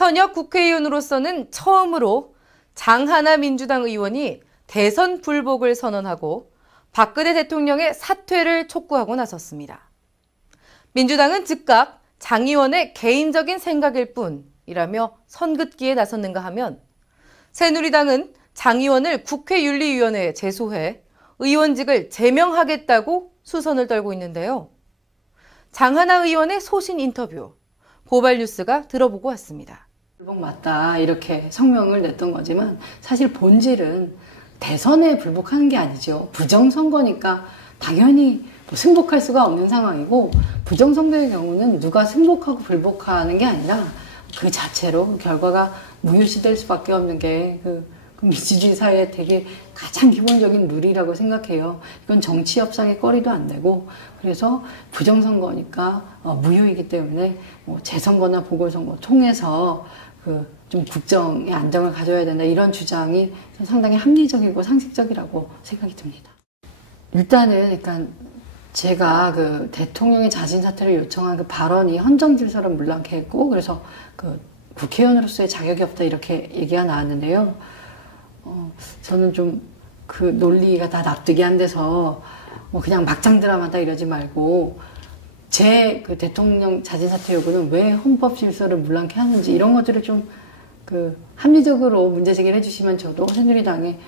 현역 국회의원으로서는 처음으로 장하나 민주당 의원이 대선 불복을 선언하고 박근혜 대통령의 사퇴를 촉구하고 나섰습니다. 민주당은 즉각 장 의원의 개인적인 생각일 뿐이라며 선긋기에 나섰는가 하면 새누리당은 장 의원을 국회윤리위원회에 제소해 의원직을 제명하겠다고 수선을 떨고 있는데요. 장하나 의원의 소신 인터뷰, 고발뉴스가 들어보고 왔습니다. 불복 맞다 이렇게 성명을 냈던 거지만 사실 본질은 대선에 불복하는 게 아니죠. 부정선거니까 당연히 승복할 수가 없는 상황이고, 부정선거의 경우는 누가 승복하고 불복하는 게 아니라 그 자체로 결과가 무효시될 수밖에 없는 게 그 민주주의 사회의 되게 가장 기본적인 룰이라고 생각해요. 이건 정치 협상의 거리도 안 되고, 그래서 부정선거니까 무효이기 때문에 재선거나 보궐선거 통해서 좀 국정의 안정을 가져야 된다, 이런 주장이 상당히 합리적이고 상식적이라고 생각이 듭니다. 일단은 그러니까 제가 대통령의 자진 사퇴를 요청한 그 발언이 헌정 질서를 물랑케 했고, 그래서 국회의원으로서의 자격이 없다 이렇게 얘기가 나왔는데요. 저는 좀 그 논리가 다 납득이 안 돼서 그냥 막장 드라마다 이러지 말고, 제 대통령 자진 사퇴 요구는 왜 헌법 질서를 물랑케 하는지, 이런 것들을 좀 합리적으로 문제 제기를 해주시면 저도 새누리당에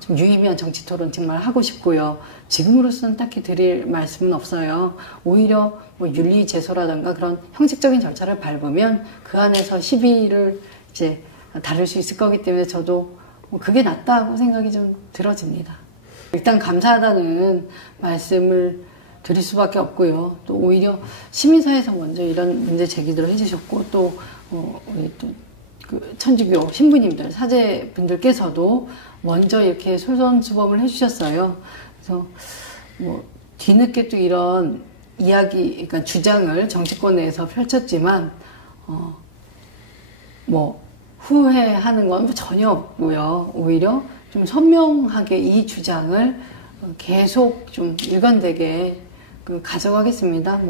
좀 유의미한 정치 토론 정말 하고 싶고요. 지금으로서는 딱히 드릴 말씀은 없어요. 오히려 윤리 제소라든가 그런 형식적인 절차를 밟으면 그 안에서 시비를 이제 다룰 수 있을 거기 때문에 저도 그게 낫다고 생각이 좀 들어집니다. 일단 감사하다는 말씀을 드릴 수밖에 없고요. 또 오히려 시민사회에서 먼저 이런 문제 제기들을 해주셨고, 또 우리 또 천주교 신부님들, 사제분들께서도 먼저 이렇게 솔선수범을 해주셨어요. 그래서 뒤늦게 또 이런 이야기, 그러니까 주장을 정치권 내에서 펼쳤지만 후회하는 건 전혀 없고요. 오히려 좀 선명하게 이 주장을 계속 좀 일관되게 가져가겠습니다.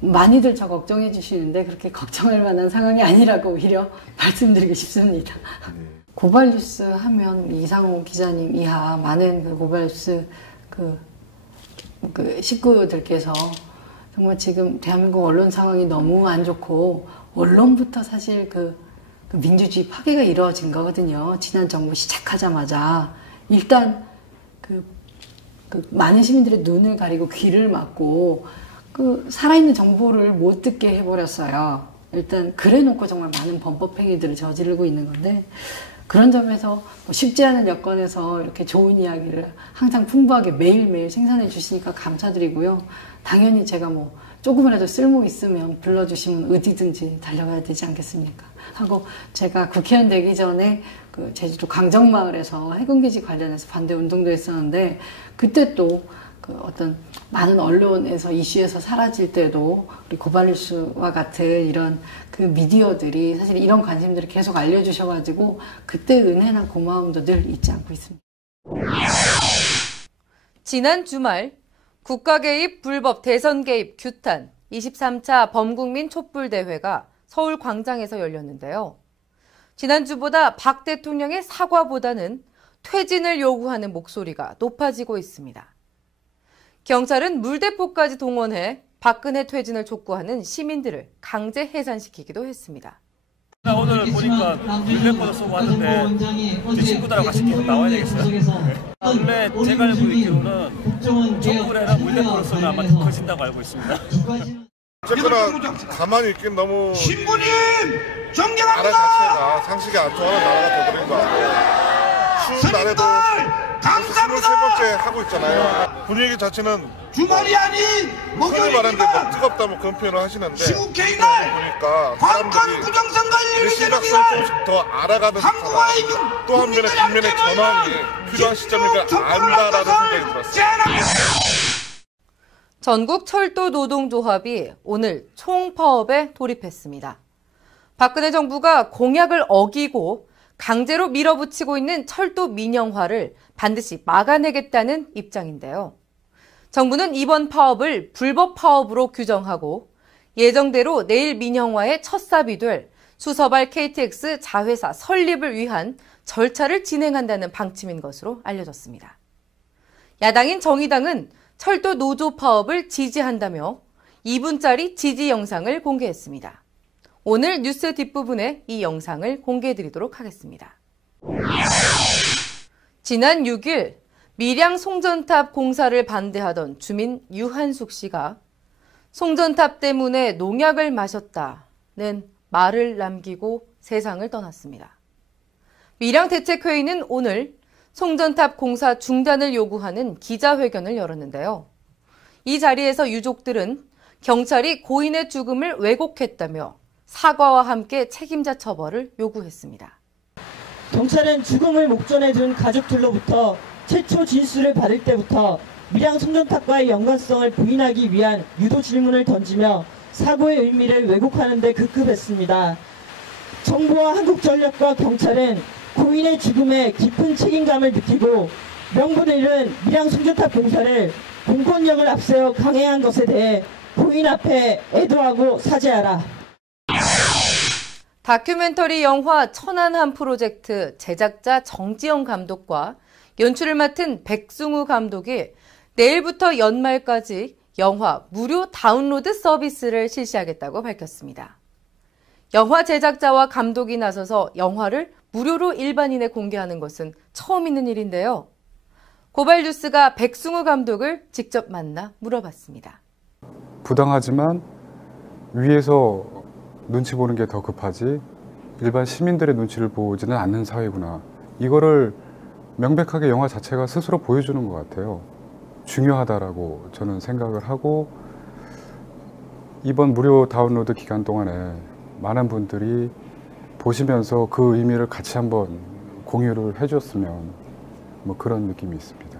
많이들 저 걱정해 주시는데 그렇게 걱정할 만한 상황이 아니라고 오히려 말씀드리고 싶습니다. 고발뉴스 하면 이상호 기자님 이하 많은 고발뉴스 식구들께서 정말 지금 대한민국 언론 상황이 너무 안 좋고, 언론부터 사실 민주주의 파괴가 이루어진 거거든요. 지난 정부 시작하자마자 일단 많은 시민들의 눈을 가리고 귀를 막고 살아있는 정보를 못 듣게 해버렸어요. 일단 그래놓고 정말 많은 범법 행위들을 저지르고 있는 건데, 그런 점에서 쉽지 않은 여건에서 이렇게 좋은 이야기를 항상 풍부하게 매일매일 생산해 주시니까 감사드리고요. 당연히 제가 조금이라도 쓸모 있으면 불러주시면 어디든지 달려가야 되지 않겠습니까? 하고, 제가 국회의원 되기 전에 제주도 강정마을에서 해군기지 관련해서 반대 운동도 했었는데, 그때 또 어떤 많은 언론에서 이슈에서 사라질 때도 우리 고발뉴스와 같은 이런 미디어들이 사실 이런 관심들을 계속 알려주셔가지고 그때 은혜나 고마움도 늘 잊지 않고 있습니다. 지난 주말 국가 개입 불법 대선 개입 규탄 23차 범국민 촛불대회가 서울 광장에서 열렸는데요. 지난주보다 박 대통령의 사과보다는 퇴진을 요구하는 목소리가 높아지고 있습니다. 경찰은 물대포까지 동원해 박근혜 퇴진을 촉구하는 시민들을 강제 해산시키기도 했습니다. 오늘 보니까 물대포도 쏘고 왔는데 제 친구들하고 같이 계속 나와야 되겠어요? 원래 제가 알고 있기로는 촛불에는 물대포를 쏘면 아마 더 커진다고 알고 있습니다. 어쨌거나 가만히 있긴 너무 신부님 나라 존경합니다. 자체가 상식이 안 통하는 나라가 돼버린 거 아니에요. 추운 날에도 감사합니다. 23번째 하고 있잖아요. 분위기 자체는 주말이 아닌 흔히 말하는데 목요일입니다. 뜨겁다 그런 표현을 하시는데, 시국회의 날 보니까 관건 사람들이 부정선거를 시각성 일으키는 조금씩 더 알아가는 한국화의 듯하다. 또 한편에 국민의 전환이 필요한 시점인 걸 안다라는 생각이 들었어요. 전국 철도 노동조합이 오늘 총파업에 돌입했습니다. 박근혜 정부가 공약을 어기고 강제로 밀어붙이고 있는 철도 민영화를 반드시 막아내겠다는 입장인데요. 정부는 이번 파업을 불법 파업으로 규정하고 예정대로 내일 민영화의 첫 삽이 될 수서발 KTX 자회사 설립을 위한 절차를 진행한다는 방침인 것으로 알려졌습니다. 야당인 정의당은 철도 노조 파업을 지지한다며 2분짜리 지지 영상을 공개했습니다. 오늘 뉴스 뒷부분에 이 영상을 공개해드리도록 하겠습니다. 지난 6일 밀양 송전탑 공사를 반대하던 주민 유한숙 씨가 송전탑 때문에 농약을 마셨다는 말을 남기고 세상을 떠났습니다. 밀양대책회의는 오늘 송전탑 공사 중단을 요구하는 기자회견을 열었는데요. 이 자리에서 유족들은 경찰이 고인의 죽음을 왜곡했다며 사과와 함께 책임자 처벌을 요구했습니다. 경찰은 죽음을 목전에 둔 가족들로부터 최초 진술을 받을 때부터 밀양 송전탑과의 연관성을 부인하기 위한 유도 질문을 던지며 사고의 의미를 왜곡하는 데 급급했습니다. 정부와 한국전력과 경찰은 고인의 죽음에 깊은 책임감을 느끼고 명분을 잃은 밀양 송전탑 공사를 공권력을 앞세워 강행한 것에 대해 고인 앞에 애도하고 사죄하라. 다큐멘터리 영화 천안함 프로젝트 제작자 정지영 감독과 연출을 맡은 백승우 감독이 내일부터 연말까지 영화 무료 다운로드 서비스를 실시하겠다고 밝혔습니다. 영화 제작자와 감독이 나서서 영화를 무료로 일반인에 공개하는 것은 처음 있는 일인데요. 고발뉴스가 백승우 감독을 직접 만나 물어봤습니다. 부당하지만 위에서 눈치 보는 게 더 급하지 일반 시민들의 눈치를 보지는 않는 사회구나. 이거를 명백하게 영화 자체가 스스로 보여주는 것 같아요. 중요하다라고 저는 생각을 하고 이번 무료 다운로드 기간 동안에 많은 분들이 보시면서 그 의미를 같이 한번 공유를 해줬으면 뭐 그런 느낌이 있습니다.